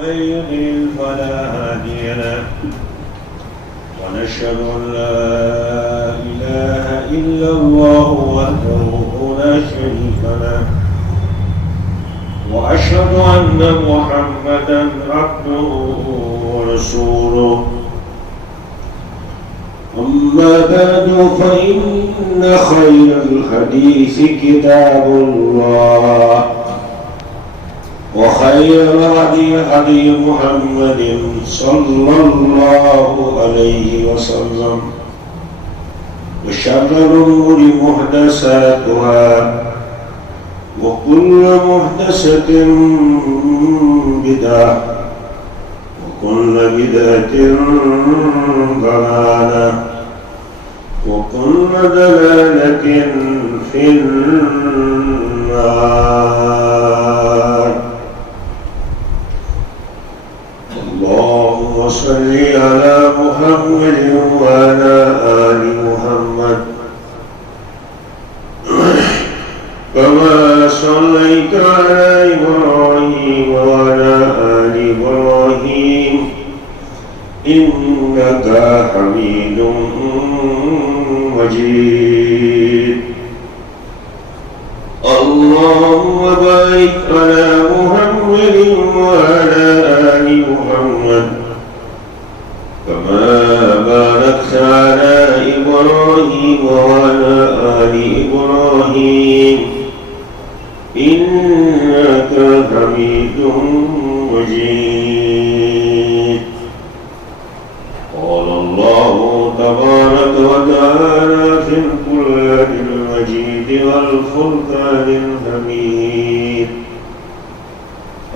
ومن يضلل فلا هادي له ونشهد أن لا إله إلا الله وحده لا شريك له وأشهد أن محمدا عبده ورسوله أما بعد فإن خير الحديث كتاب الله وخير هدي محمد صلى الله عليه وسلم وشر الأمور محدثاتها وكل محدثة بدعة وكل بدعة ضلالة وكل ضلالة في النار. اللهم صل على محمد وعلى آل محمد كما صليت على إبراهيم وعلى آل إبراهيم إنك حميد مجيد. اللهم بارك على محمد وعلى آل محمد كما باركت على إبراهيم وعلى آل إبراهيم إنك حميد مجيد. قال الله تبارك وتعالى في القرآن المجيد والفرقان الحميد: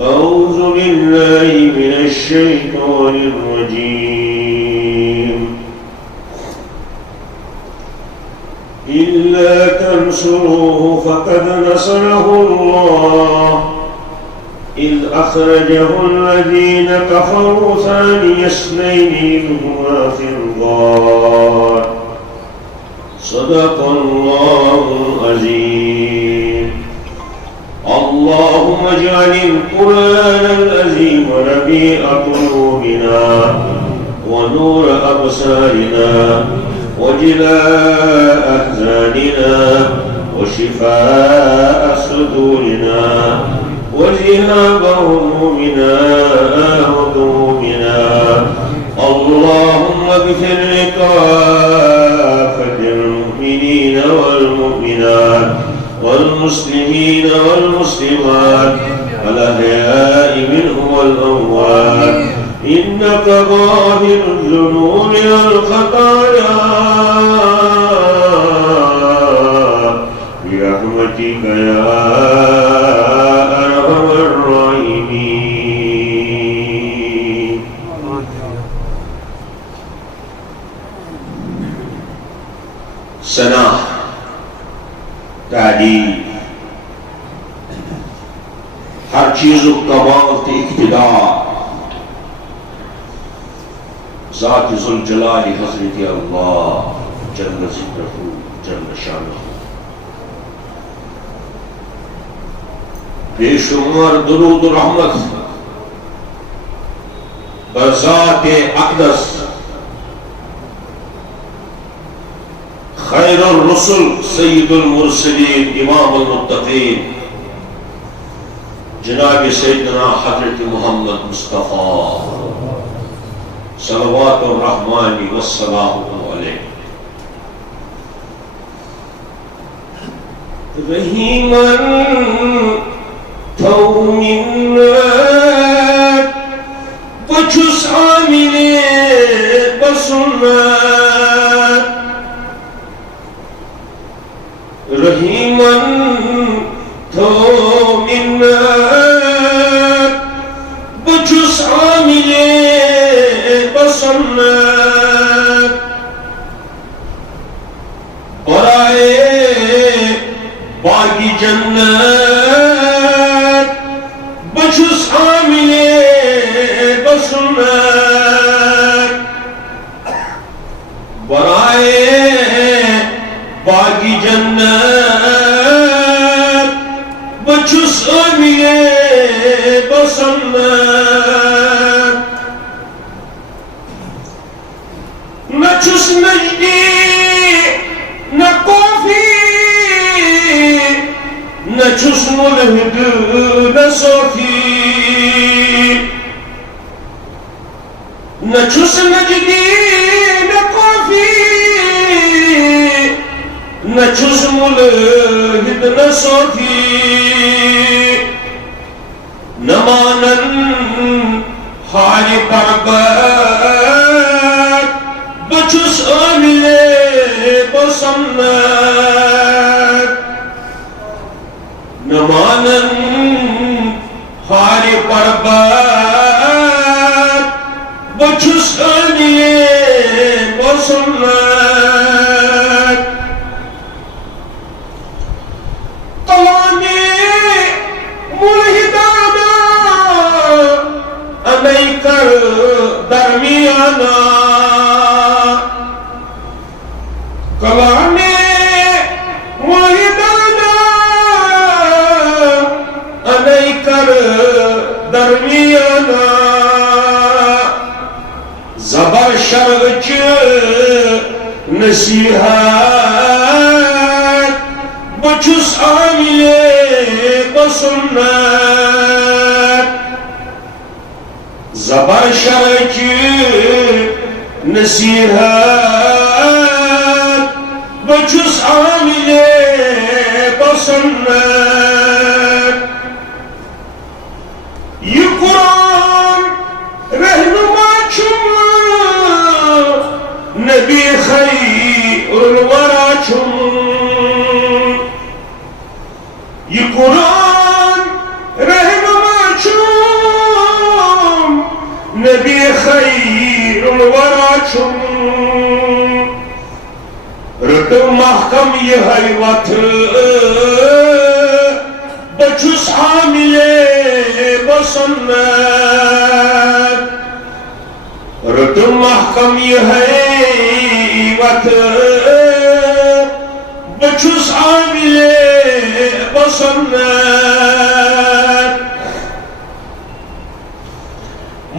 أعوذ بالله من الشيطان الرجيم. إلا تنصروه فقد نصره الله إذ أخرجه الذين كفروا ثاني اثنين إذ هما في الغار. صدق الله العظيم. اللهم اجعل القرآن العظيم ربيع قلوبنا ونور أبصارنا وجلاء أحزاننا وشفاء صدورنا وذهاب همومنا وغمومنا. اللهم اغفر لكافة المؤمنين والمؤمنات والمسلمين والمسلمات الأحياء منهم والأموات إنك غافر الذنوب والخطايا برحمتك يا أرحم الراحمين. ثنا، تعدیل، ہر چیز و کمال تے اقتدار ذات ذوالجلال حضرت اللہ جل ذکرہ جل شانہ. بے شمار درود و رحمت بذات اقدس خیر الرسل سید المرسلین امام المتقین جناب سیدنا حضرت محمد مصطفیٰ صلوات الرحمن والسلام علیہ. رحیماً تو منت بچس عامل بسنت. رحیماً تو منت بچس عامل بسنت. برائے باغی جنت بچس عامل بسنت. برائے باغی جنت بچس عامل بسنت. नछुस मुल्हिद न सोफी नछुस नजदी न कोफी नछुस मुल्हिद न सोफी न मानन हारि पर्बत बछुस आमिले बसन्नत न मानन हारि पर्बत बछुस आमिले बसन्नत तलाने मुल्हिदाना अनैकर दरमियाना कलाने मुल्हिदाना अनैकर दरमियाना ज़बर शर्च नसीहत बछुस आमिले बसुन्नत ज़बर शर्च नसीहत बछुस आमिले बसुन्नत ये कुरान रहनुमा छुम नबी खैरुल वरा छुम ये कुरान रहनुमा छुम नबी खैरुल वरा छुम रट महकम ये वथ बछुस आमिले बसन्नत रट महकम ये वथ बछुस आमिले बसन्नत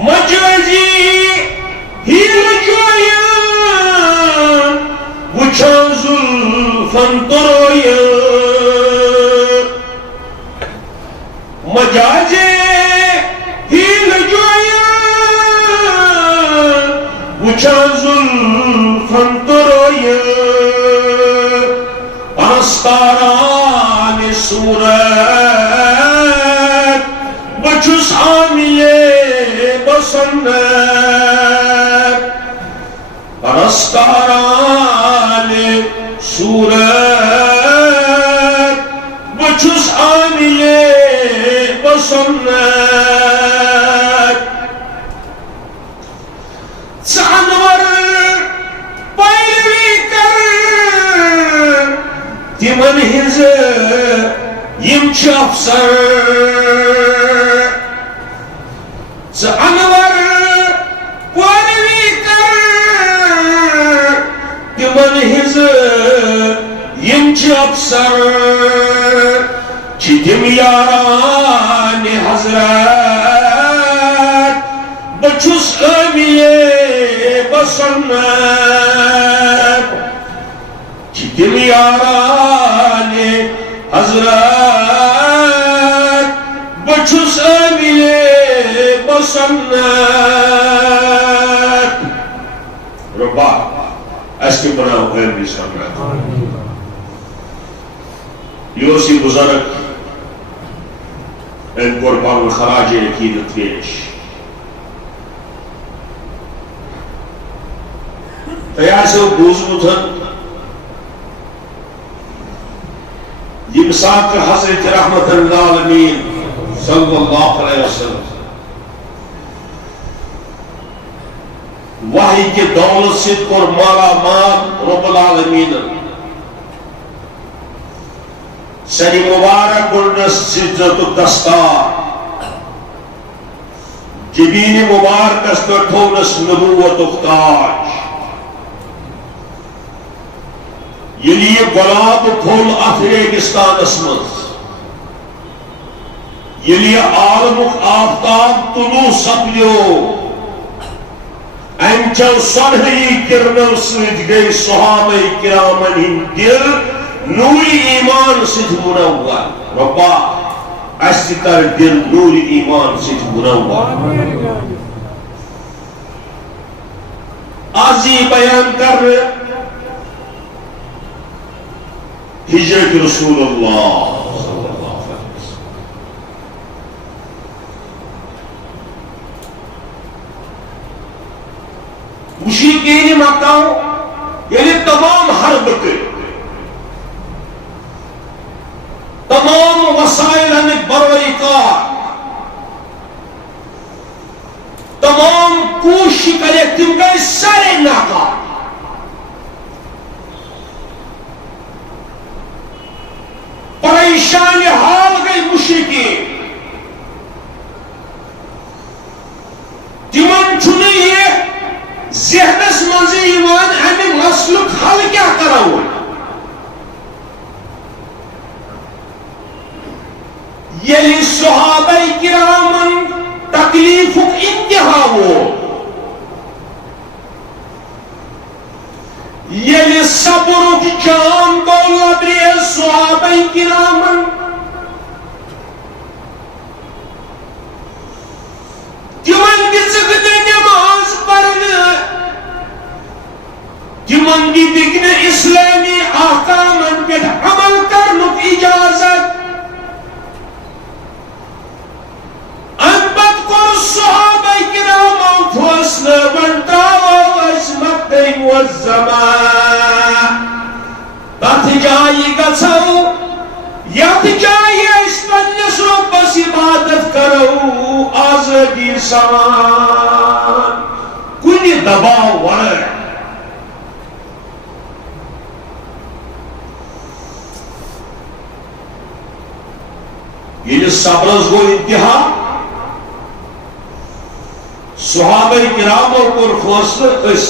मजाजी हील जोयन वुछान जुल्फन तरोयन मजाजे हील जोयन वुछान जुल्फन तरोयन परस्तारान सूरत बछुस आमिले बसन्नत परस्तारान सूरत बछुस आमिले बसन्नत जानवर पैरवी कर तिमन हिज यम छ अफसर जानवर पैरवी कर तिमन हिज यम छ अफसर जिम यारान हजरत बछुस आमिले बसन्नत जिम यारान हजरत बछुस आमिले बसन्नत रब्बा अस्ति बनाओ खैर सम्राट योसी बुजुर्ग en kurban खराज अकीदत पेश तयार से बूझमुत यम सात हजरत रहमतुल आलमीन सल्लल्लाहु अलैहि वसल्लम वही के दौलत से और माला माल रब्बुल आलमीन सनी मुबारक गुलनस सिज्जत दस्तार जबीन मुबारक थोनस नबूवत ताज ये गुलाब फुल अथ रेगिस्तानस मज ये आलमुक आफ्ताब तुलू सपयो अमचो सनहरी किरणों सत गई सहाबा किरामन हिंद दिल नूरी ईमान सिद्ध मुनव्वर रब्बा अस कर दिल नूर ईमान से मुनव्वर। आज ये बयान कर हिजरत रसूलुल्लाह मुशरिकीन मक्का यानी तमाम हर्ब के तमाम वसाइल बरवरीकार तमाम कोशिश करे तुम गए सारे नाकाम। परेशान हाल गई मुशरिकीन तिमन छुने ये ज़हनस मज़े ईमान अमे मसलुक हल क्या करो ये सहाबाए किरामन तकलीफुक इंतहा वो ये सबरुक जाम को लबरे सहाबाए किरामन तिमन दिसगने नमाज पढ़ने तिमन दिगने इस्लामी ahkamन पे अमल करनुक इजाजत अनबत को सहाबाए किराम फैसला बनताओ मक्का मुअज़्ज़मा तथ जाई गछो यथ जाई पन्नस रब्बस इबादत करो आज़ादी सान कुछ दबाव वर ये सब्रस गो इंतहा सहाबाए किरामो को फैसला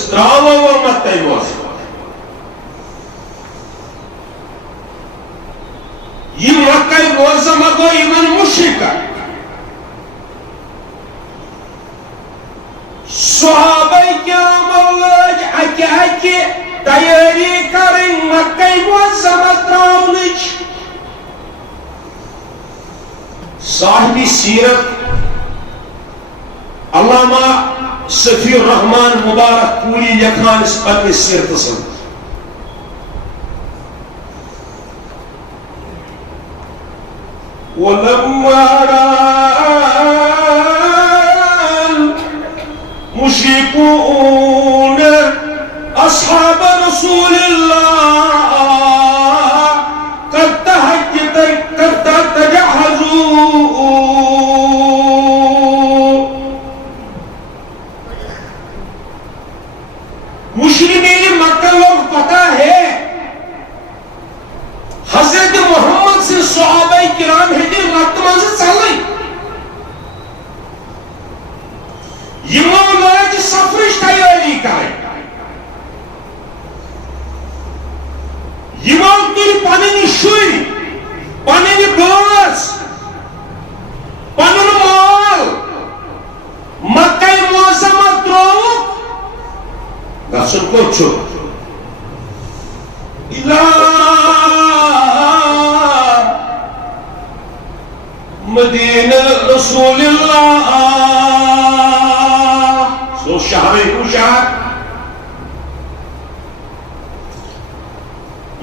त्रावो मक्का मुअज़्ज़मा ये मक्का मुअज़्ज़मा गो इमन मुशरिका सहाबाए किरामो लज अके तैयारी करें मक्का मुअज़्ज़मा त्रावनिच। साहिबी सीरत अल्लामा सफीर रहमान मुबारक पूरी लिखान पन्ने सीरत सन वलम्मा मुशरिकून अस्हाब रसूलिल्लाह कद तजहज़ू मुशरिकीन मक्का लोग पता है हजरत मोहम्मद से सहाबाए किराम हेदि वक्त मज चल यमो लज सफरच तैयारी कर यमो तुल पन्न शुर पन्न बस पन्न माल मक्का मुअज़्ज़मा त्रोवुक गसन कोचो इला मदीना रसूलुल्लाह सो शहर कुशार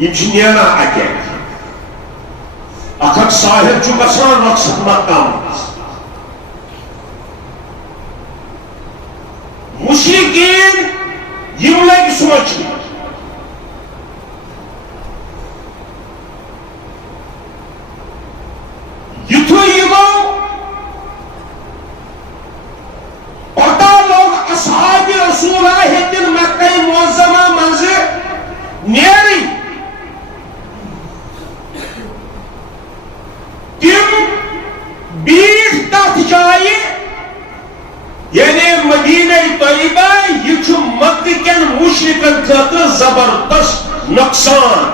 इंजीनियरा अके अखक साहिब चु गसान मकसद मकाम मुशरिकीन यम लग सोच युथो यमो पता लोग अस्हाब रसूल हेतिन मक्का मुअज़्ज़मा मज नेरी तिम बीठ तथ जाए यानी मदीना तैयबा यह मक्के केन मुशरिकन खतर जबरदस्त नुकसान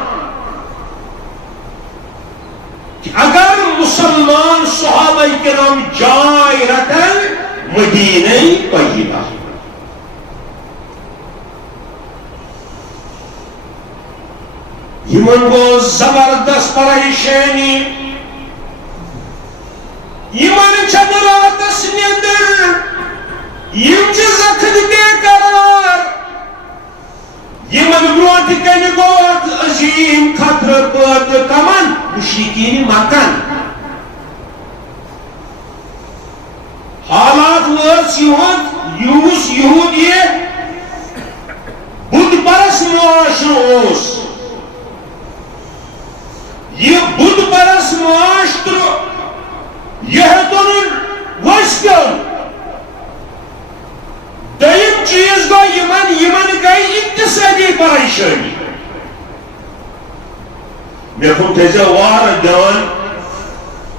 कि अगर मुसलमान सहाबाए किराम जाय रटन मदीना तैयबा यमन गो जबरदस्त परेशानी च जखन बेकरार यमन ब्रोट कन गोत अजीम खतर पद कमन मुशरिकीन मक्कन हालात वस यूस ये बुद्ध परस मुआशर ये बुद्ध परस मुआशर यह वस्कन दयम चीज गो यमन गई इक्तिसादी परेशानी मे खुद थे वार जान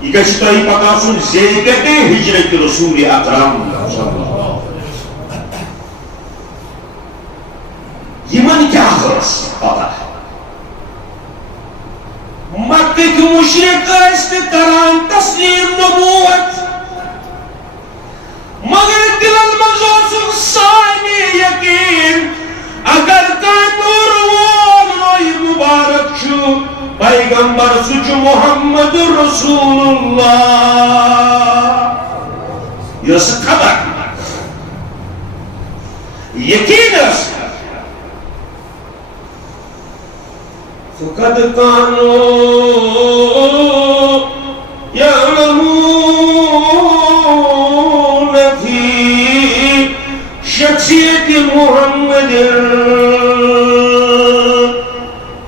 यह गई पता सुन ज़ेकते हिजरत रसूल अकरम यमन क्या हस पता मक्के के मुशरिक करान तस्लीम नबूवत मगर दिल मजोसुक सानी यकीन अगर का नूर वो मुबारक छु पैगंबर सुच मोहम्मद रसूलुल्लाह यह खबर यकीन फ़क़द कानू यअलमून फ़ी शख़्सियत मुहम्मद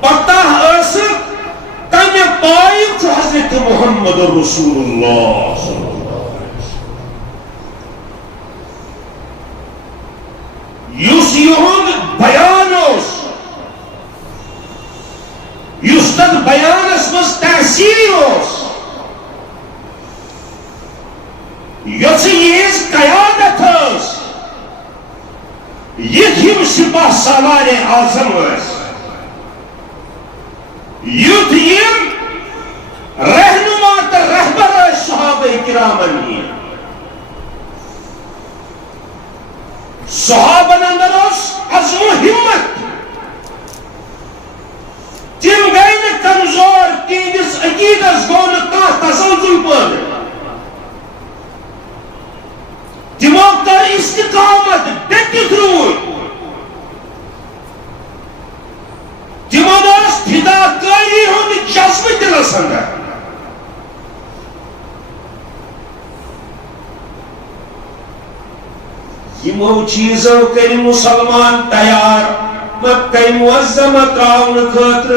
पता अस तमे पाइक हज़रत मुहम्मद रसूलुल्लाह युस युहुद बयान युस्तद बयानस मज तहसीरी यीज कयादत यम सिपह सालार आजम युथ यम रहनुमा तो रहबर सहाबे किरामन सहाबन अंदर अज़्म हिम्मत तिम गई न कमजोर तीस अकीदस गो न तसलजुल पर तिमो कर इस्तिकामत डटित रूद तिमो फिदाकारी हुंद जज्ब दिलस अंदर यमो चीजों कर मुसलमान तैयार मक्का मुअज़्ज़मा त्राउन खतर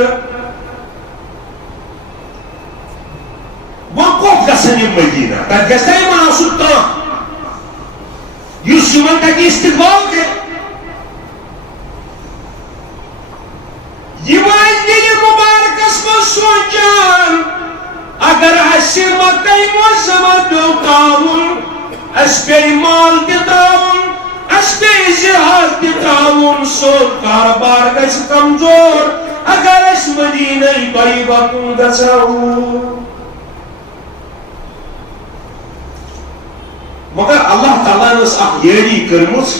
वो कोत गसन मदीना तक गसे मासुता युस यमन तक इस्तिक़बाल के यमन दिल मुबारकस में सोचान अगर असे मक्का मुअज़्ज़मा त्राउन अस्पे माल त्राउन अस्पे जिहाद त्राउन सोल कारोबार गस कमजोर अगर अस मदीना तय्यबा कुन गसो मगर अल्लाह ताला ने यारी कर्मुस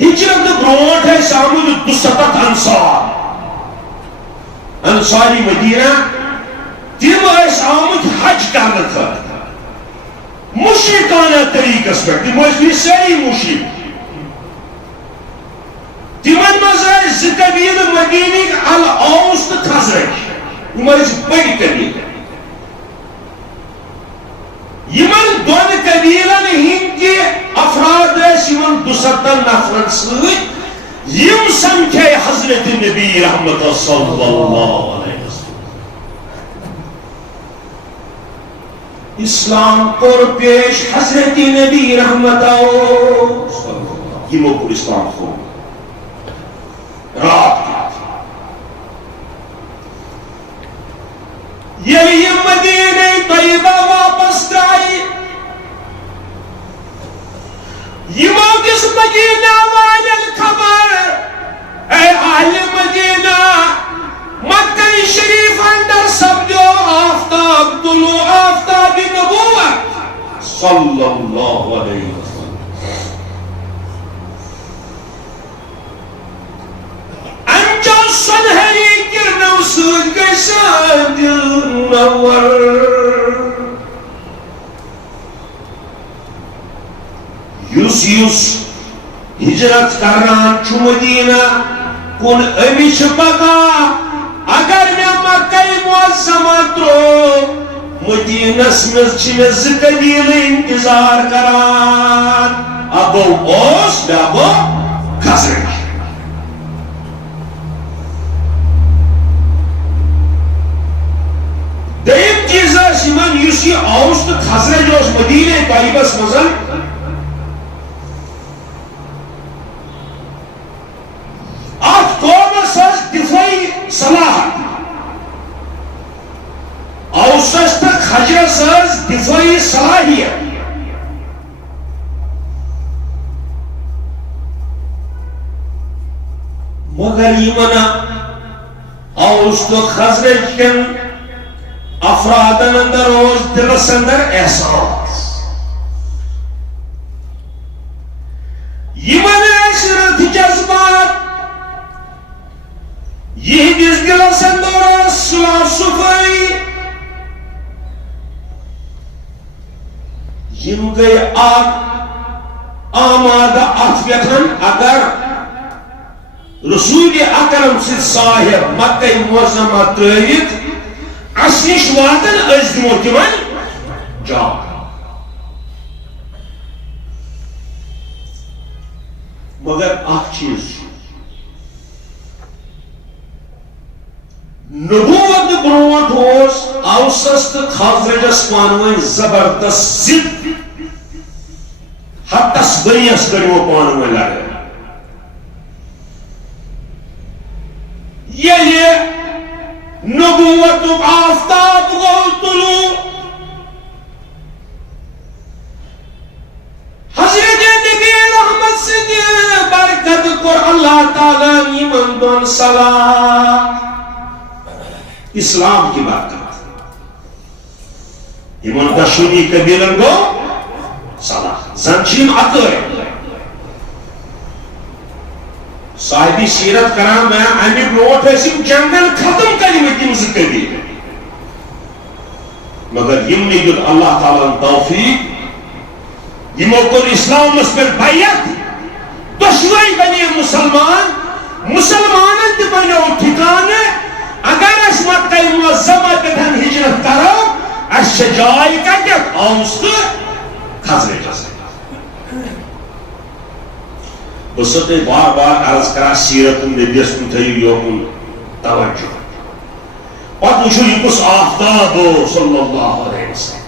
हिजरत ब्रोट है सामुद 270 अंसारी मदीना तिम आमुत हज करने मुशरिकाना तरीकस पे तिम सारी मुशरिक तिमन मज ज कबील मदीनिक अल औस तो खजरज बड़ कबील यमन दोन कबीलन हिंद अफराद 270 नफरन सम समझे हजरत नबी रहमत सल्लल्लाहु अलैहि वसल्लम इस्लाम पर पेश हजरत नबी रहमत यमो इस्लाम को रात ये मदीने तय्यबा वापस आई यमो किस मदीना वाले खबर ऐ अहले मदीना मक्का शरीफ अंदर समझो आफताब तुलू आफताब नबूवत सल्लल्लाहु अलैहि वसल्लम अंजो सुनहरी किरणों सूरज के साथ नवर युस हिजरत करनान छु मदीना कुन अमिश पका अगर मैं मक्का मुअज़्ज़मा त्रो मदीनस में छिन ज कबील इंतजार करान अबो ओस दबो खजरज दयम चीज सिमन युस ये औस तो खजरज ओस मदीने तय्यबस मजन आज कौमस दिफाई सलाह औसस तो खजरस दिफाई सलाहियत मगर यमन औस तो खजरज कन अफरादन अंदर और दिलस अंदर एहसास यमन अशरत जज्बात यह दिलस अंदर साफ सफाई यम गए आमादा अथव्यथन अगर रसूल अकरम साहिब मक्का मुअज़्ज़मा त्रित असनिश वातन अज दिमो तिमन जाओ मगर अख चीज नबूवत ब्रोट होस औसस तो खजरजस पानवन जबरदस्त जिद हतस बनियस करो पानवन लड़े ये नबूवत आफ्ताब गोल तुलू हजरत नबी रहमत से बरकत कर अल्लाह ताला ईमान दोन सलाम इस्लाम की बात करते ईमान दशुनी कबीलन गो सलाह जंशीन अतर साहिबी सीरत करा मैं अमी ब्रोट जंगल खत्म करी मगर यम ने दुल अल्लाह ताला तौफीक यमो को इस्लाम पर बैयत दुश्मन बने मुसलमान ते बनो ठिकाने अगर अस मक्का मुअज़्ज़मा पे हिजरत करो अस जाय कत औस तो खजरज बस बार बार अर्ज करा सीरत नबियस कुन थयु योकुन तवज्जो पत वुचु युकुस आफ्ताब सल्लल्लाहु अलैहि वसल्लम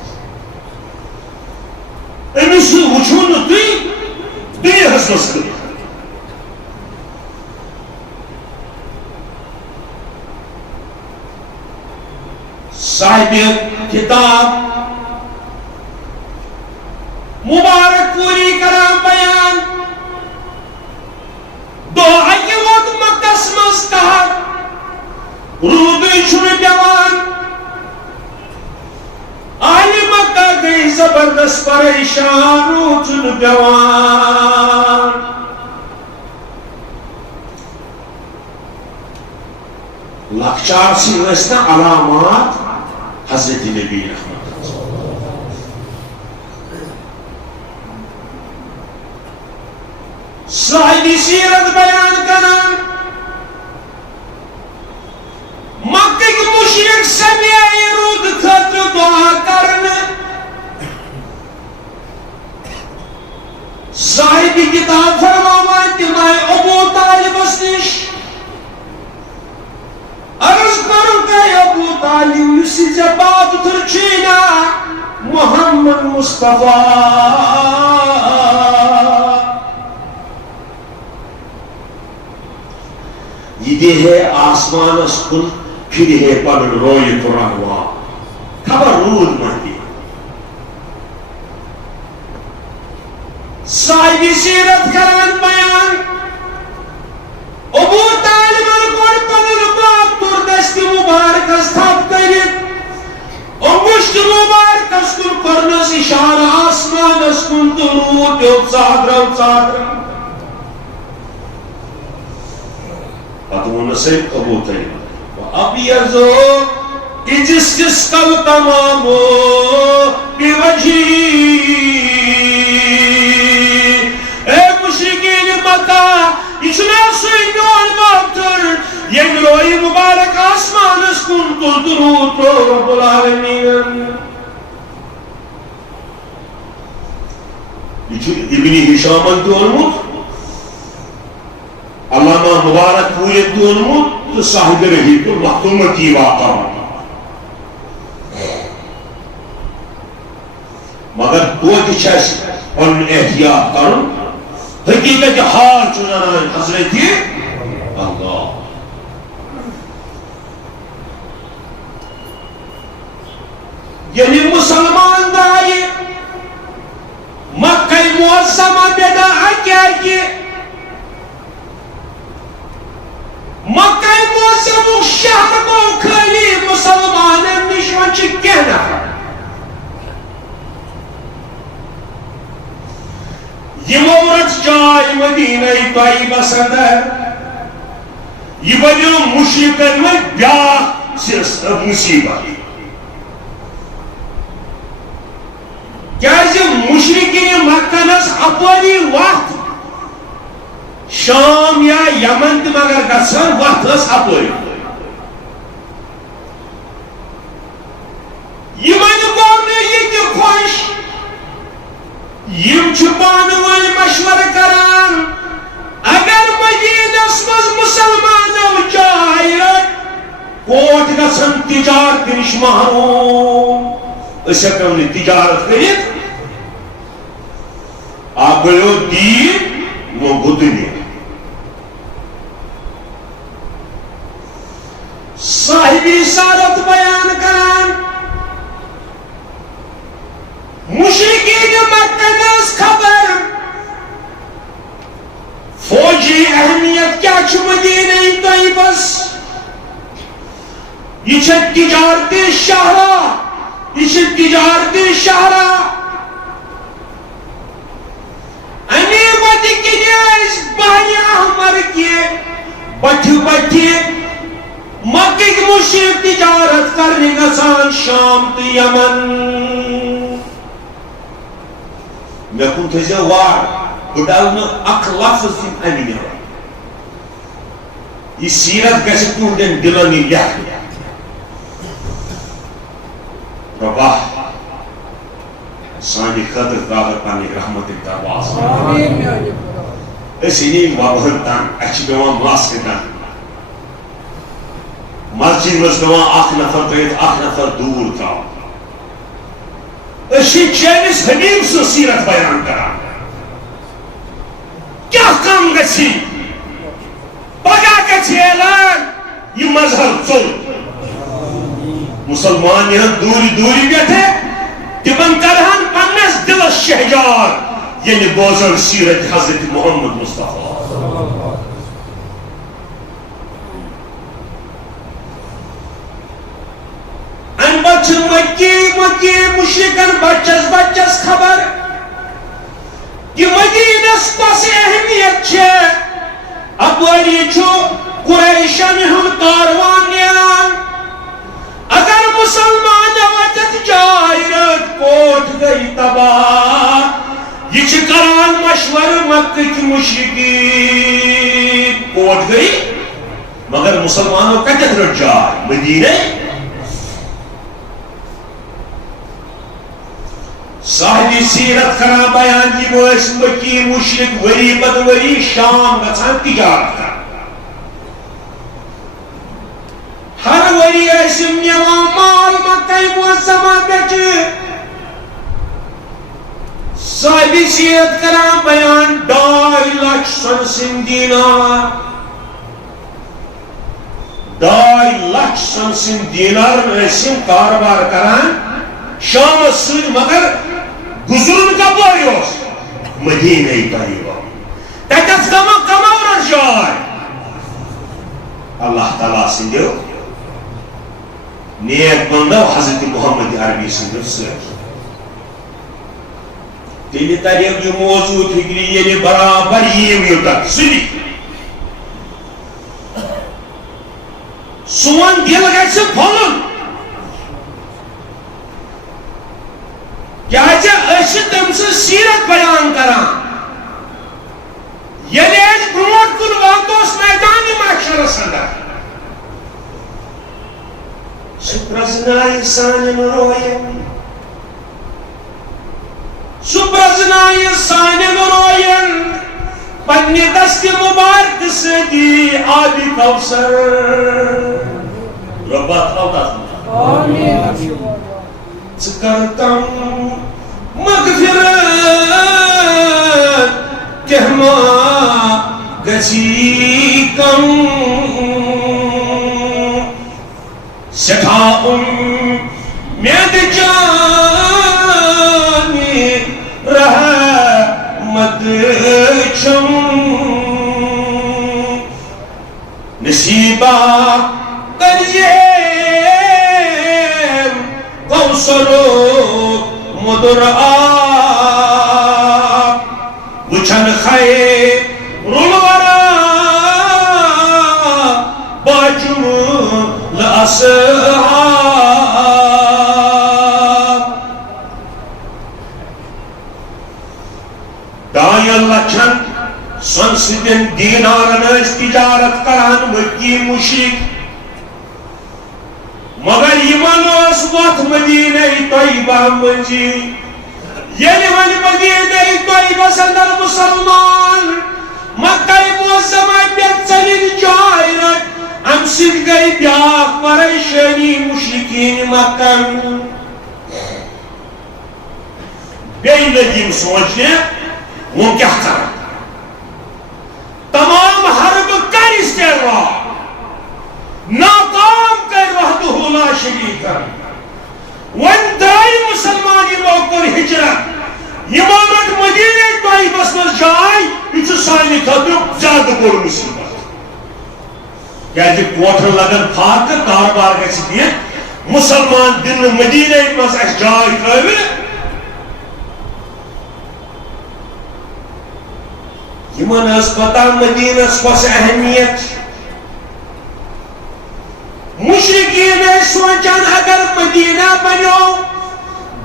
अमिस वुचु न तुई हसनस साहिब किताब मुबारक पूरी करा बयान दो अके वक्त मक्कस मस कहा रूदुई छुन पेवान आली मक्का गई जबरदस्त परेशान रूदुन पेवान लखचार सी वस्ता अलामात हजरत नबी रहमत साहिबी सीरत बयान करना मक्के के मुशरिक सभी रूद खत्र दुआ करने साहिबी किताब फरमावा तिमाय अबू तालिब निश अर्ज करूं के अबू तालिब युसी जबात तुरचीना मोहम्मद मुस्तफा ये है आसमान कुल फिर है पल रोय तुरहवा खबर रूद महदी साहिबी सीरत करन बयान अबू तालिब कोन पल बात तुरदस्ती मुबारक स्थाप करित अमुष्ट मुबारक कुल करनस इशारा आसमान कुल तुरूद चादर अतुन से कबूत है अब यजो इजिस कल तमामो बिवजी आसमानस कुन तुल दुरूद रब्बुल आलमीन इब्न हिशामन तोनमुत अल्लामा मुबारक पूरी तोनमुत तो साहिब रहीकुल मखतूम की वाक़ा मगर तो पन एहतियात कर हकीकत हाल चुनान हजरत अल्लाह यानी मुसलमान दाए मक्का मुअज़्ज़मा बेदा क्या मक्का मुअज़्ज़म शहर को खाली मुसलमान निश्वन कहना यमोरत जाय मदीना तय्यबा सदर यह बनो मुशरिकन में ब्याह मुसीबत क्या मुशरिकिन मक्कनस अपनी वक्त शाम या यमन मगर गसन वक्त अपरी यमन गो ये खुश यम पान वन मशवर करान अगर मदीनस मज मुसलमानों जाय कोट गसन तिजारत निश महरूम हको तिजारत कर गो दीन वो गो दुनिया साहिब रिसालत बयान करान मुशरिकीन मक्का खबर फौजी अहमियत क्या मदीना तय्यबस यह तिजारती शहरा यह तिजारती शहरा अमे वत बहन अहमर के बठ मक्क मुशरिक तिजारत करने गसान शाम तो यमन मे कुन थो वार बह डल अख लफ्ज अमे नर यह सीरत गि तुहदन दिलन लिख रब्बा सानी खतर दावर पानी रहमत दरवाज़ वबहन तान पेवान मास्क तान मस्जिद मज पेवान अख नफर तयत अख नफर दूर थाव चैनिस हबीब सो सीरत बयान करान क्या कम गसी पगह गछि ऐलान यह मजहब चल मुसलमान यहाँ दूरी दूरी बैठे तिमन करहन पन्नस दिलस शहजार ये बोजन सीरत हजरत मोहम्मद मुस्तफा मक्की मुशरिकन बच्चस खबर कि मदीनस कस अहमियत अपरी कुरैशन हुंद कारवान न्यान अगर मुसलमान वतत जाय कोट गई तबाह यह करान मशवर मक्के की मुशरिकीन कोट गई मगर मुसलमानों कतत रट जाय मदीने साहिब सीरत करा बयान कि मक्की मुशरिक वरी बद वरी शाम गसान तिजारत कर हर वरी माल मक्का मुअज़्ज़मा पे साहिब सीरत करा बयान 2 लाख शमसिन दीनार 2 लाख शमसिन दीनार कारोबार करान शाम मगर गुजरुन कप मदीना तय्यबा ततस कमर जाय अल्लाह ताला सिंदो नेक बंदो हजरत मोहम्मद अरबी सिंदो तेल तारीख जो मौजूद फिक्री ये बराबर ये होता सुनी सोन दिल गए फलन क्या तम सीरत बयान करान ब्रोट कुन वातोस मैदान महशरस अंदर प्रजनाय सानन रोयन सुप्रजनाय सानन रोयन पन्ने दस्ते मुबारक सदी आदि कौसर रब्बा तावत आमीन करतम मगफिरत कहमा गसी कम सठा उम्मीद जानी रहमत छम नसीबा करिए कौसरो मधुर वुछन खैरुल वरा बाजुम लअसहाब दायन लक्षन संसदन दीनारन तिजारत करान मक्की मुशरिक मगर यमन वत मदीना तय्यबा मजी येलि वन मदीना तय्यबस अंदर मुसलमान मक्का मुअज्जमा पे चलिन जाय अम सिद गई ब्याख परेशानी मुशरिकीन मक्का बेई लगी सोचने वो क्या कर तमाम हर्ब कर इस्तेमाल नाकाम कर वहदहु ला शरीक वन दाई मुसलमान कर हिजरत इमामत मदीना तय्यबस मज जाय यह सानि खतर ज्यादा बोड़ मुसीबत क्या कोठर लगन फाक कारोबार गि मुसलमान दिन मदीना मज जाय त्र पता मदीनस कस अहमियत मुशरिकीन सोचान अगर मदीना बनो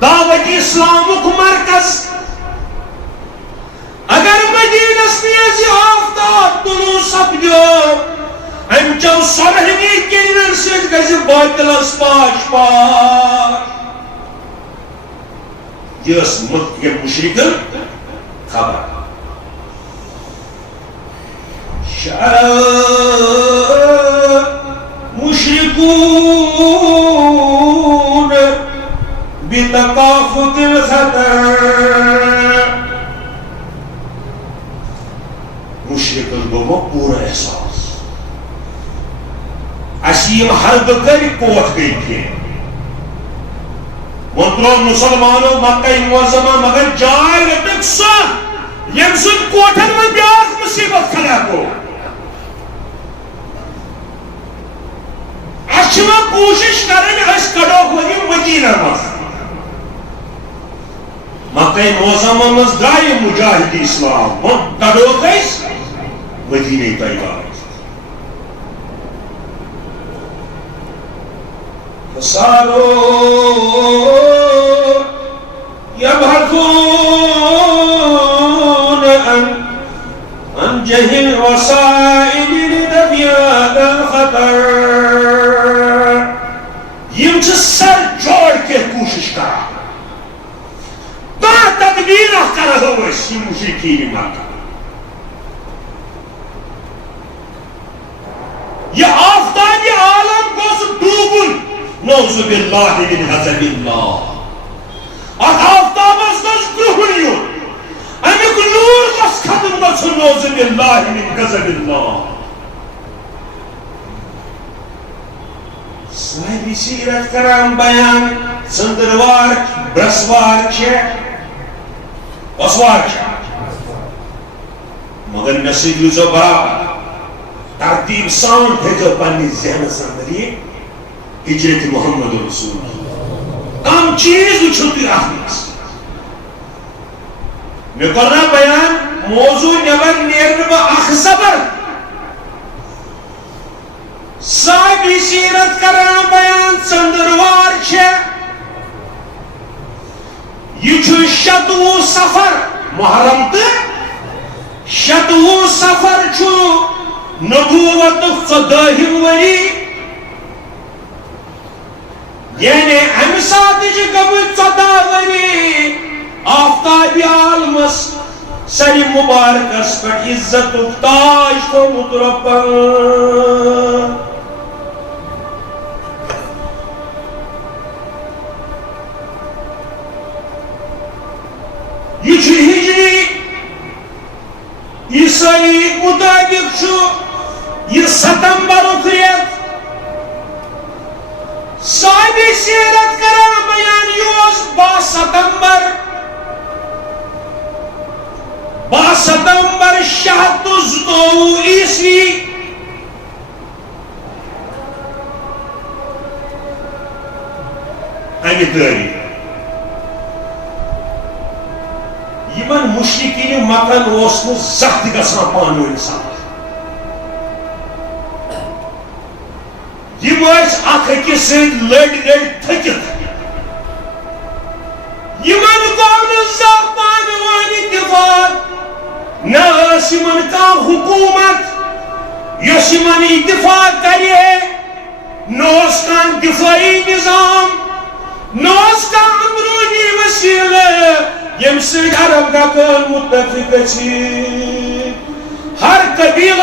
दावत इस्लामुक मरकज अगर मदीनस में आफ्ताब तुलू सपदो अमचो सरहनी किरण से बातिलस पाश पाश यह मुशरिकन खबर मुशरिकून बितकाफुतिल खतर मुशरिकन गो पूरा एहसास असीम हर्द कर कोट गई थे वो मुसलमानों मक्का मुअज्जमा मगर जाय रटक सा यम सुन कोठन में ब्याख मुसीबत खड़ा को अच्छा कोशिश करें कड़ो वही मदीना मज मक्का मुअज्जमा मज द्राय मुजाहिद इस्लाम कड़ो मदीना तय्यबा सारो यबहथून अन जहिल वसाइल लिदफियाद खतर यम सर जोड़ के कोशिश करा तदबीर कर मुशरिकीन मक्का यह आफताब आलम को डूबुन नौज़ु बिल्लाहि मिन गज़बिल्लाह और आफताबस गस ग्रहण युन अमिक नूर गस खत्म गछुन नौज़ु बिल्लाहि मिन गज़बिल्लाह साहिब सीरत कराम बयान संदरवार ब्रसवार छे oswar मगर नसीब जो बराबर तरतीब सान भेजो पन्नी जहन संदरी हिजरत मोहम्मद रसूल कम चीज उछुती आखिस मैं करना बयान मौजू नबर नेरन अख सबर साहिब सीरत कराम बयान संदरवार छे यह शतवु सफर मुहर्रम तो शतवु सफर नबूवत 14 वरी यानी अमि सात गमत 14 वरी आफ्ताब आलमस सर मुबारकस पे इज्जत ताज थोमुत रब्बन। ये हिजरी ईसाई मुताबिक ये सितंबर रेत साहिब सीरत करा बयान योस 12 सितंबर 602 ईस्वी अमि तारीख यमन मुशरिकीन मकन जख्त गसान पान साथ अखिस लड़ थकित यमन पान इतफाक न का हुकूमत यमन इतफाक करे न दिफाई निजाम न अंदरूनी वसील यम अरब गन मुतफिक हर कबील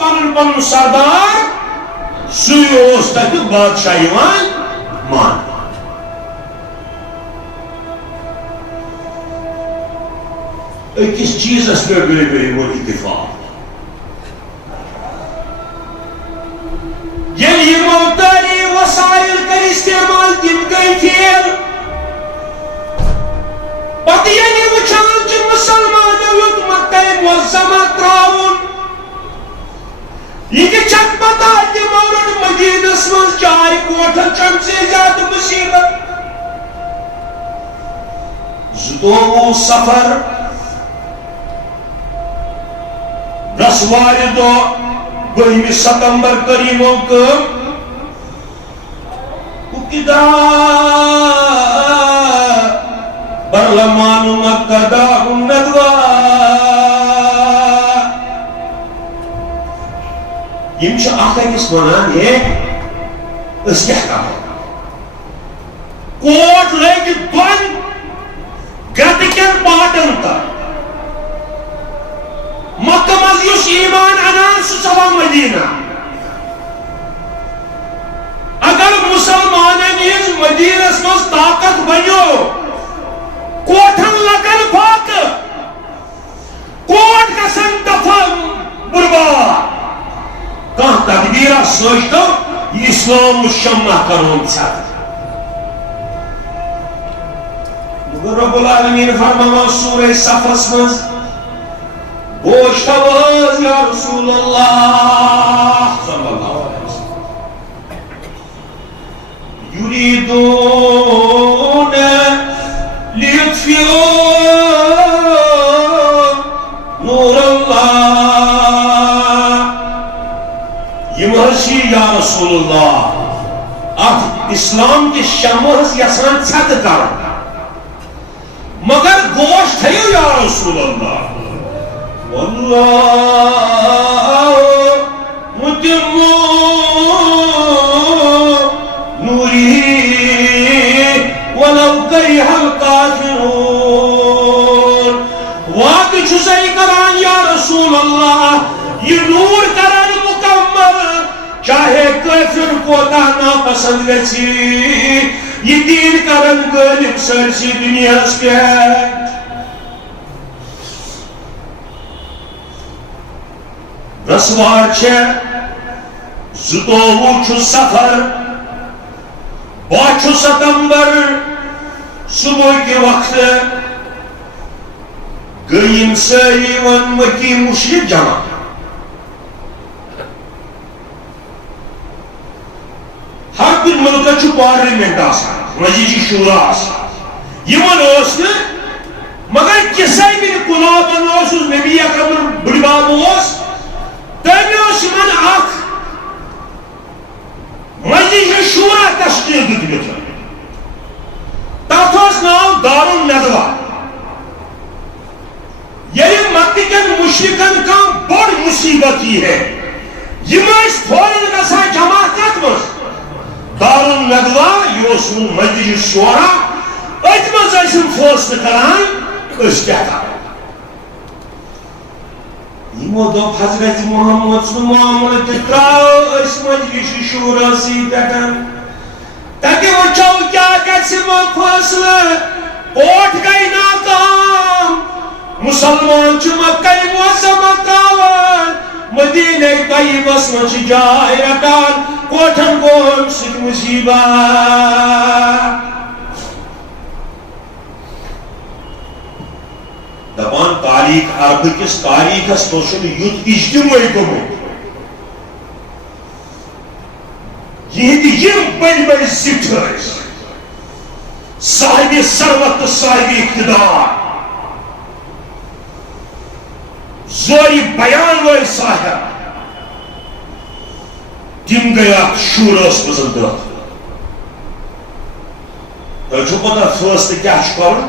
पन पन सरदार सुस तक बादशाह मान अकिस चीजस पे गई वो इतफाक ये मौतारी वसाइल कर इस्तेमाल तिम गई फेल पति वुचान मुसलमान मक्का मुअज़्ज़मा त्राउन यह पता मौलूद मदीनस मज चाय कोठन चम से ज्यादा मुसीबत 12 सफर 10 वार दो 12 सितंबर करीमों को उकिदा बरलमान मक्का नदवा यम अखिस वन ये क्या कोट लग बन गतकन पाटन तक मक्का मज ईमान अनान सह मदीना अगर मुसलमान मदीनस मज ताकत बनो कोठन लगन फाक कोट गसन दफा बुरबाद कह तकदीरा सोचतो इस्लाम मुशम्मा करोन रब्बुल आलमीन फरमावा सूरह सफस मज गोश्तवज या रसूलल्लाह सल्लल्लाहु अलैहि वसल्लम युरीदून लियुत्फिऊ या रसूलल्लाह अथ इस्लाम के शमस यसान छत कर मगर गोश थयो या रसूलल्लाह वल्लाहु मुतिम्मु नूरिही वलौ करिहल काफिरून वाक छुसई करान या रसूलल्लाह ये नूर करान चाहे काफिर कोता ना पसंद गछि ये दीन करन गलिब सरसी दुनिया पे रसवार छे 12 सफर 12 सितंबर सुबह के वक्त गयम सारी वन मकी मुशरिक जमा हर कुछ मुल्क पार्लियामेंट मजीजी शूरा मगर किसा बिन कुलाबन नबी अकरम बुढ़बाब तमें मजीजी शूरा तश्कील दित तथ नाव दारुल नदवा ये मक्के मुशरिकन का बड़ मुसीबत ही है यम फौरन गसान जमा कत मज दारुल नदवा यह मजलिस शोरा अत मज फैसले करान क्या करो यमो दोप हजरत मोहम्मद सुन मामले त्रो मजलिस शोरा तक वो क्या फैसले कोट गई नाकाम मुसलमान मक्का मौसम मकावन मदीने तय्यबस मज जाय रटान कोठन गोम सिख मुसीबत दपान तारीख अरब किस तारीखस युद्ध इज्तिमाई गोमुत यह बड़ बड़ जिठ साहिब सरवत साहिब इख्तिदार जोरी बयान वल साहिब तिम गया शूरस मज तुम पता फैसले क्या कर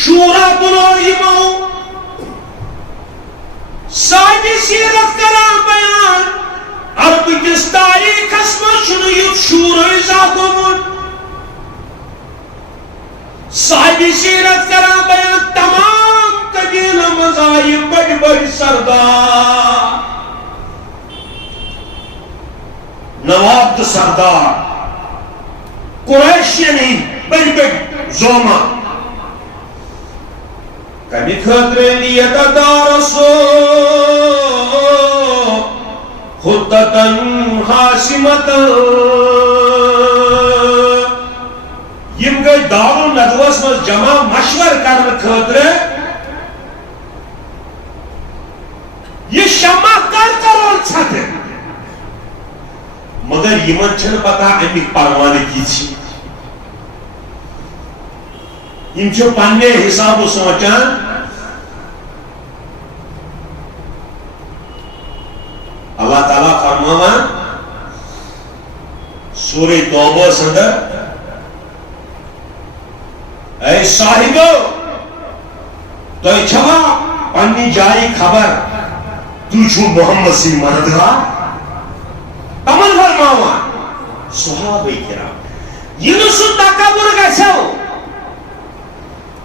शूरा बुनो यमो साहिब सीरत करा बयान अरब किस तारीखस मज युद्ध शूर गोमुत साहिब सीरत करा बयान तमाम कबीला मजाई बड़ बड़ सरदार नवाब तो सरदार कुरैशियनी बड़ बड़ जोमा कभी खतरे नियत दारसो खुद्दतन हासिमतन यम गई दारुल नदवस मज जमा मशवर करने खतरे ये शमा कर करो छते मगर यमन छन पता अमिक परवाने की छी यम छ पन्ने हिसाब सोचान अल्लाह ताला फरमावन सूरे तौबा संदर ऐ साहिबो तो छवा पन्नी जाई खबर तू छु मोहम्मद सी मददगार तमन फरमावन सहाबे किराम युनुस तकबर गछो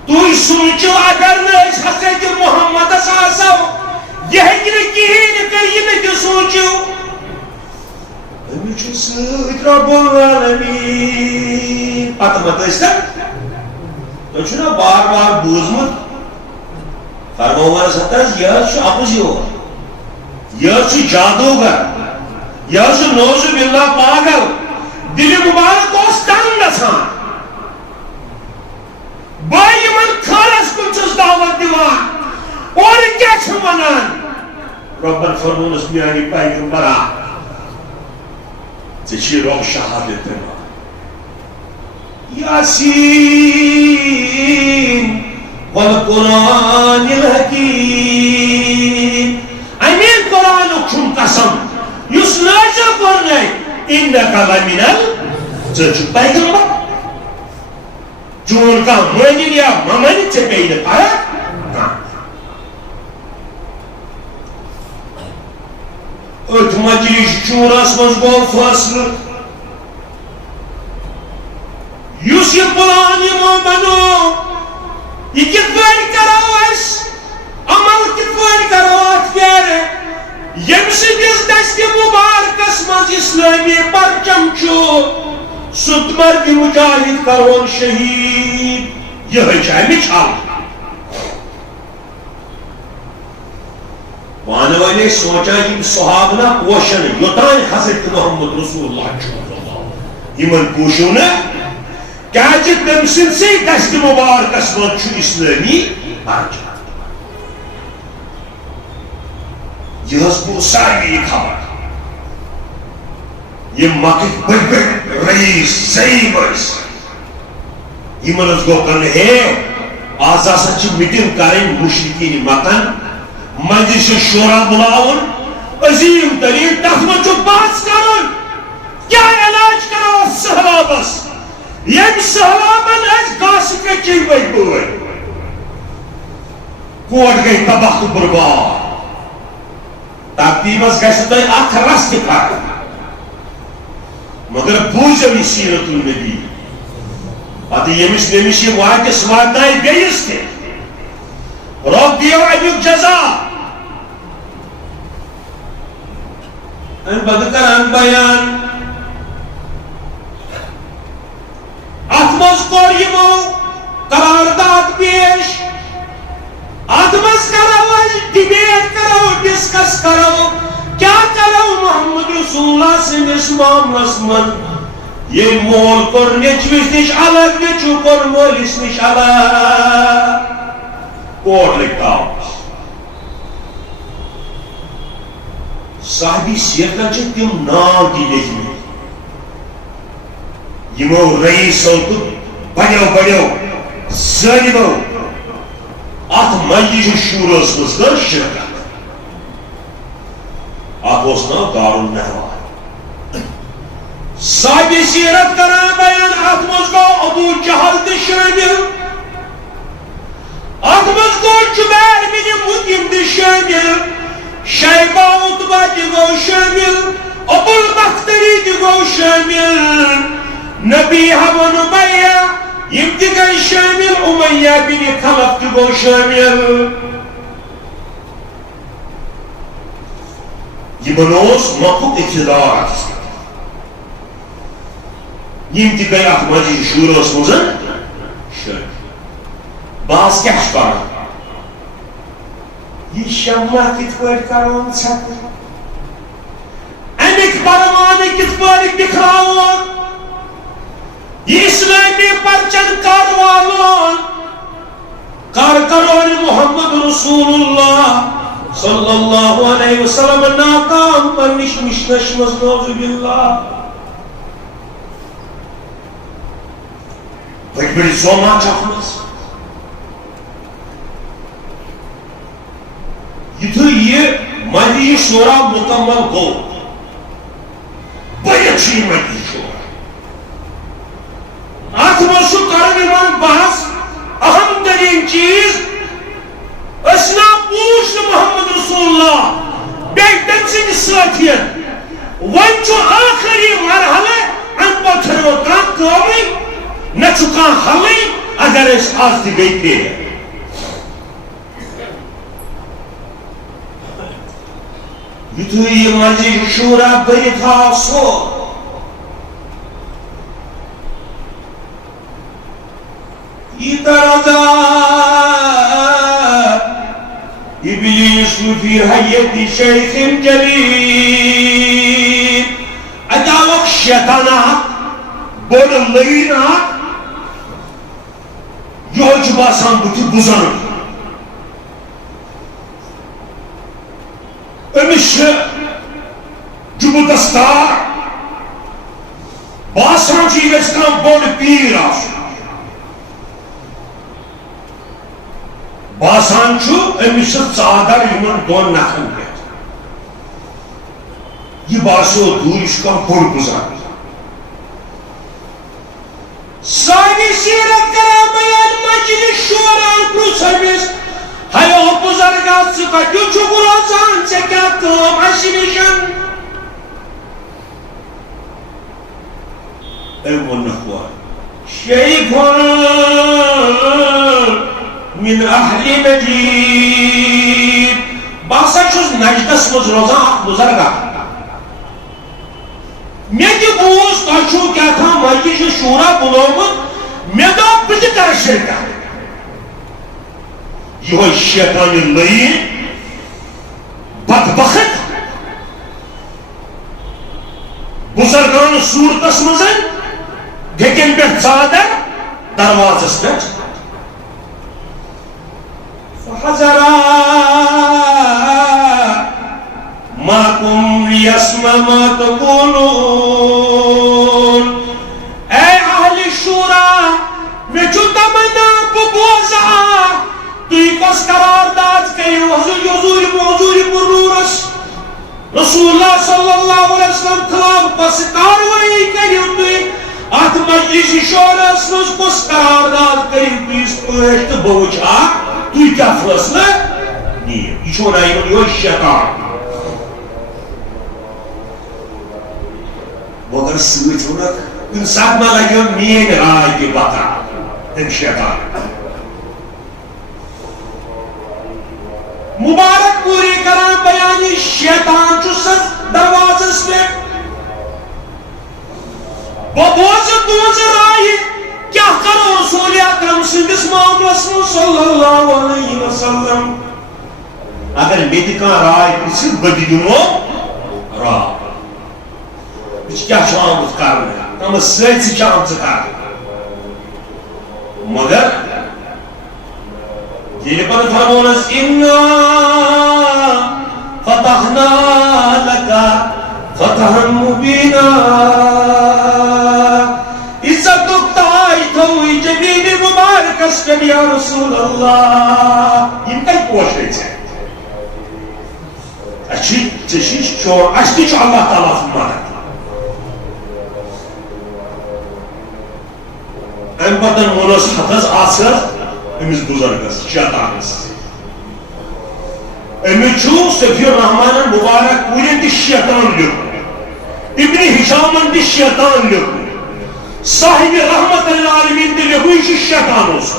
तू सोचो अगर न हजरत मोहम्मद आसो यह कहीं कर तो सोचो रब्बुल आलमीन पता मत तो बार बार बूझमुत फरमावन सतस यह अपुज यह जादूगर यह नौजु बिल्ला पागल दिल मुबारक तंग गसान बन खालस कुछ दावत दिवान और क्या वनान रब्बन फरमाउनस मियानी पैगंबरा चे रब शहादत यासीन वल कुरानिल हकीम अमीन कुरान छुम कसम युस नाज़िल करने इन्नका लमिनल च पैगंबर चून का मोनिन या ममन से पेड़ पाया उठ मजलिस चूरस मज गो फैसले युस ये प्लान यमो बनो ये कितवान करो अस अमल कितवान करो अत्यारे यमसिदिस दस्ते मुबारकस मज इस्लामी परचम छु सुतमर की मुजाहिद करोन शहीद यह है छाल मानव ने सोचा कि सुहावना पोषण योतान हजरत मोहम्मद रसूलुल्लाह इमन पोषो ने क्या तम से दस्त मुबारकस मज इस्लामी परचम यह सारी खबर ये मकक बड़ बड़ रईस सईबस यमन गो कर हे आज हसा मीटिंग करें मुशरिकीन मकन मजलिस शोरा बुलावन अजीम तरीन तथ मज बहस कर क्या इलाज करो सहलाबस यम सहलाबन गास कची बे कोट गई तबाह तो बर्बाद तरतीबस गस रस मगर बूझो यह सीरतुल नबी पत यमिस नमिश यह वाकिस वाताय बेयिस ते रब दियो अमुक जजा बद कर बयान अतमज कोर यमो करारदाद पेश अतमज करो डिबेट करो डिस्कस करो क्या करो मोहम्मद रसूलुल्लाह सिंदिस मामलस मन ये मोल कोर नेचविस निश अलग नेचु कोर मोलिस निश अलग कोर लिखता साहिबी सीरतन च तिम नाव दी लेखिमि यमो रईसो तो बड़ो बड़ो जालिमो अत मजलिस शूरस मज कर शिरकत अत नाव दारुल नहवा साहिबी सीरत करा बयान अत मज गो अबू जहल ते शामिल अत मज गो जुबैर बिन मुतइम ते शामिल शैबा उतबा गो शामिल अबुल बख्तरी गो शामिल नबी हवन उमैया यम ते गई शामिल उमैया बिन खलफ ते गो शामिल यमन ओस मखुक इख्तिदार यम ते गई अत मजलिस शूरस मज शामिल बास क्या कर यह शम्मा कित पट करोन छत अमिक परवाने कित पट दिखाओन यह इस्लामी परचन कारवालोन कर करोन मोहम्मद रसूलुल्लाह सल्लल्लाहु अलैहि वसल्लम नाकाम पर मिश नौजुबिल्लाह बड़ी सोमा चखमस युद्ध ये मजलिस शूरा मुकम्मल गो बड़ी अच्छी मजलिस शूरा आत्मसु करनिमान बहस अहम तरीन चीज असना पूछ मोहम्मद रसूलुल्लाह बेटन सिंह साथियन वंचो आखिरी मरहले अन पत्थर वो कामी न चुका हले अगर इस आज दिखते युद्ध ये मजलिस शूरा बड़ी था सो इतरजा इब्लीस फी हय्यति शेख जलील अदावक शैताना बोल लईना योज बासान बुति बुजान अमिश जुबुदस्तार बासान चीज का बोल पीर आस बासान छु अमिश चादर यमन दोन नखन पे ये बासो दूरिश का बोल बुजान सानी सीरत करा बयान मजलिस शूरा प्रुसमिस हायो बुजुर्गा सुका जुचु गुरोसान से क्या काम अशिनिशन ए वो नखवा शेखुन मिन अहली नजीद बासा छुस नजदस मज रोजा बुजुर्गा मे बूज तु क्या था मजलिस शूरा बुलोमुत मे दो बह कर शिरकत यह शैतान लईन बदबख्त बुजुर्गान सूरतस मज ढेकन पे चादर दरवाजस पे फहजरा माकुम लियस्मा मा तक़ूलून ऐ अहले शूरा मैं तमन्ना बोजा तुई कस करारदाद करियो हुजूर पुरूरस रसूलुल्लाह सल्लल्लाहु अलैहि वसल्लम खिलाफ कस कार्रवाई करियो तुई अत मजलिस शूरस मज कस करारदाद करियो तुई पेश तो बोझा तुई क्या फैसला नी इशोना यो शैतान वो मगर सूरक कुछ साथ में लगे मेन राय की बता हम शैतान मुबारक पूरी करा बयानी शैतान चुस दरवाजस पे बोझ दोज राय क्या करो रसूल अकरम सिंदिस मामलस सल्लल्लाहु अलैहि वसल्लम अगर मेरे का राय किसी बदी दुनो राय क्या शाम करना तम सही शाम कर मगर ये पर फरमानस इन्ना फतहना लका फतहन मुबीना इज्जत ताई तो जमीन मुबारक अस्कर या रसूल अल्लाह इनका कोशिश है अच्छी चीज जो अच्छी जो अल्लाह ताला फरमाता अम पतन मोनस हफज आसर अमिस बुजुर्गस शैतानस अमिचु सफीर रहमान मुबारक पूरे ति शैतान लिख इब्न हिशाम ति शैतान लिख साहिब रहमत लिल आलमीन ति लिख शैतान ओस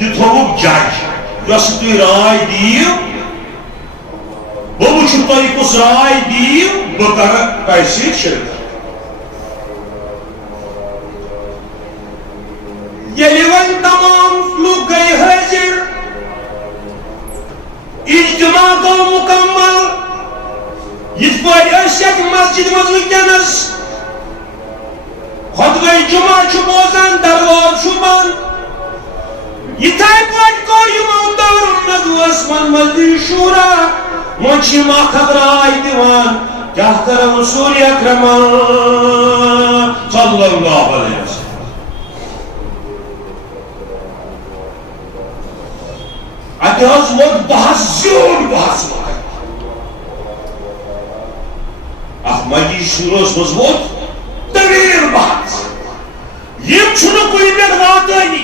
ये थोक जज यस तुम राय दियो बह वुच तुम कुछ राय दियो बह कर कैसे शिरकत ये तमाम लोग गए हाजिर इज्तिमा को मुकम्मल इस पर मस्जिद मज वनस खुतबे जुमा बोजान दरवाज बंद इथे मजलिस शूरा वह राय दिवान क्या कर रसूल अकरम सल्लल्लाहु अलैहि वसल्लम अत वो बहस जोर बहस मजलिस शूरस मज वो तवील बहस यम कुन पे वातानी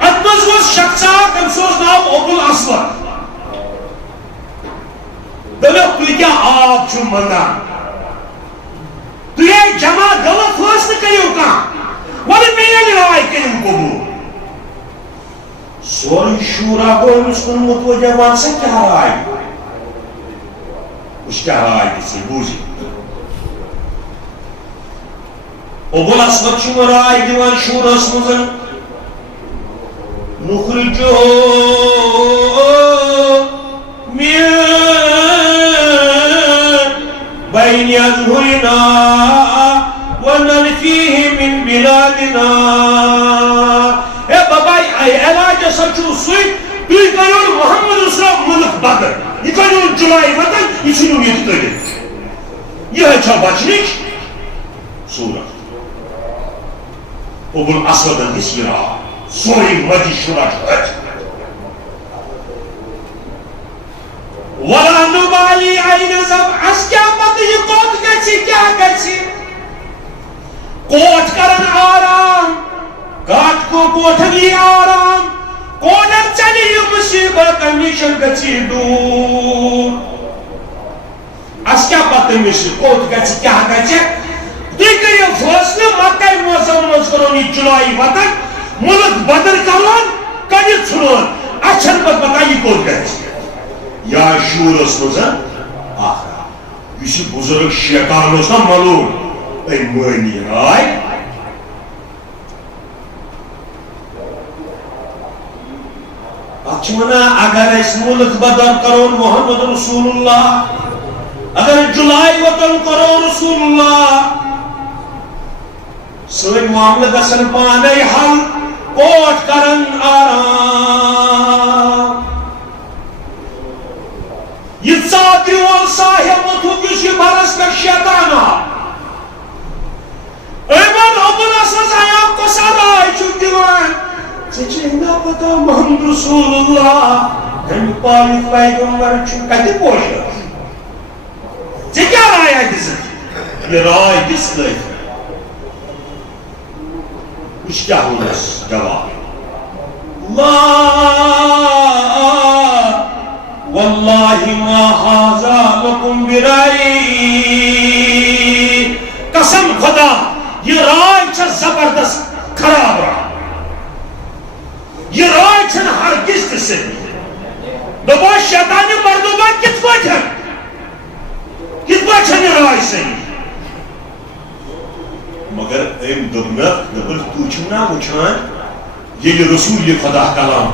अत मज वो शख्सा तमस नाम अबुल असवर दप तु क्या आप मंगान तुम जमा गलत फैसले करो कह वो मेन राय करू कबूल सोरे शूरा गो अमिस कुन मुतवजह वन सा क्या राय उस क्या राय दिसी बूझ अबुल असवद राय दिवान शूरस मज नुखरिजो मिन बैन अज़हुरिना व ननफीहि मिन बिलादिना ए बाबाई इलाज सचु सुई तुई करो मोहम्मद रसूल मुल्क बदर ये करो जुलाई वतन इसनु ये तले ये अच्छा बचनिक सूरत अबुल असवद दिसरा सोरी मजी शुरा वला नुबाली आइन सब अस्क्या मत ये कोट गछि क्या गछि कोट करन आराम काट को कोठली आराम कोडर चली मुसीबत कमीशन गछि दूर अस्क्या पत मिस कोट गछि क्या गछि तुई करियो फैसले मक्का मौसम मज करो नि जुलाई वतन मुल्क बदर कलान कनि छुन अच्छन पत बताई कोट गछि या शूरस मज आखरा इसी बुजुर्ग शैतान ओस ना मालूम ए मोनी राय अचमना अगर इस मुल्क बदर करो मोहम्मद रसूलुल्लाह अगर जुलाई वतन करो रसूलुल्लाह सोई मामला गसन पाने हल कोट करन आराम ये सात्रियों साहिब मुथुकिश बरस का शैताना एमन अबुल असवद आयाम को सराय चुदिवान चेचेना पता मोहम्मद रसूलुल्लाह हम पाल पैगंबर छु कति पोश जे क्या राय है दिस ये राय दिस ले कुछ क्या होगा जवाब ला वल्लाहि मा हाजा लकुम बिराई, कसम खुदा ये राय छ जबरदस्त खराब राय, ये राय छ हरगिज से दबो शैतान मर्दोबा कित राय सही, मगर अम दोपन तू ना वुचान ये रसूल खुदा कलाम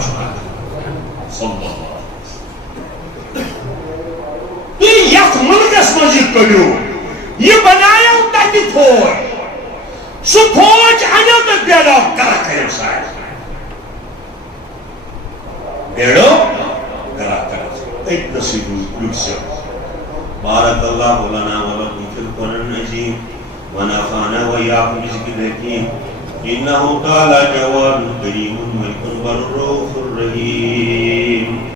यथ मुल्कस मज कड़ो यह बनायो तथ फौज, सह फौज अनो तो बेड़ो गला करो सारे बेड़ो गला करो एक नसीब से बारकल्लाहु लना व लकुम फिल कुरानिल अजीम व नफ़अना व इय्याकुम बिज़िक्रिल हकीम इन्नहु तआला जवादुन करीमुन मलिकुन बर्रुर रहीम।